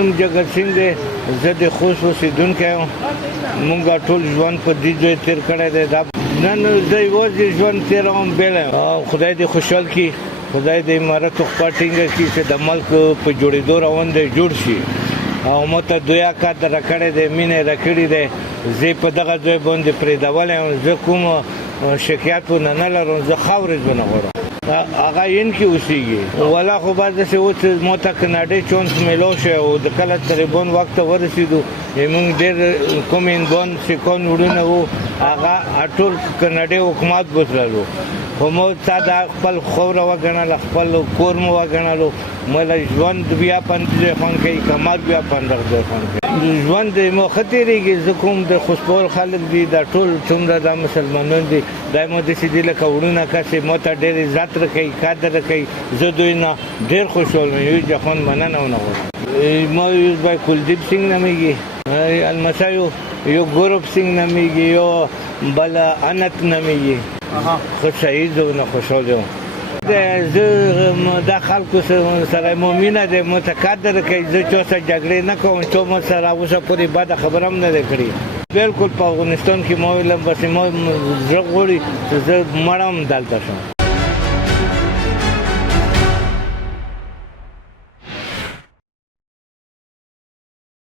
نوم جګر سینګ دی. زه د خوست اوسېدونکی یم. مونږ ټول ژوند په دې ځای تېر کړی دی. دا نن زه یوازې ژوند تېروم بیله. خدای دې خوشحال کړي، خدای دې امارت خوا ټینګه کړي چې د ملک په جوړېدو روان دی جوړ شي. او ماته دویا کار راکړی دی، مینه یې راکړې دی. زه په دغه ځای باندې پرېږدولی یم. زه کوم شکایت ونه نه لرم. زه خاورې ونه غواړم. هغه این کې اوسېږي. والا خو باید داسې و چې ما ته کاناډۍ چانس میلاو شوی او د کله طالبان وخت ته ورسېدو، موږ ډېر کوم هندوان سیکان وروڼه وو، هغه ټول کاناډۍ حکومت بوتللو. خو ما تا دا خپل خوره وګڼله، خپل کور مو وګڼلو. مله ژوند بیا په همدې ځای خوند کوي، که مرګ بیا په همدغه ځای خوند کوي. ژوند مو ښه تېرېږي. زه کوم د خوستپال خلک دي، دا ټول څومره دا مسلمانان دي، دا مو داسې دي لکه وروڼه کسې ما ته ډېر عزت راکوي، قدر راکوي. زه دوی نه ډېر خوشحال یم. یو جهان مننه ونه غواړم. ما یو بای کلدیپ سینګ نومیږي، المسایو یو ګروپ سینګ نومیږي، یو بل انت نومیږي. خو شهید و نه خوشحال یم. زه دا خلکو سره مو مینه دی، ما ته قدر کوي. زه چا سره جګړې نه کوم. چا ما سره اوسه پورې بده خبره هم نه دی کړې. بلکل په افغانستان کې ما ویلم بس ما زړه غواړي چې زه مړه هم دلته شم.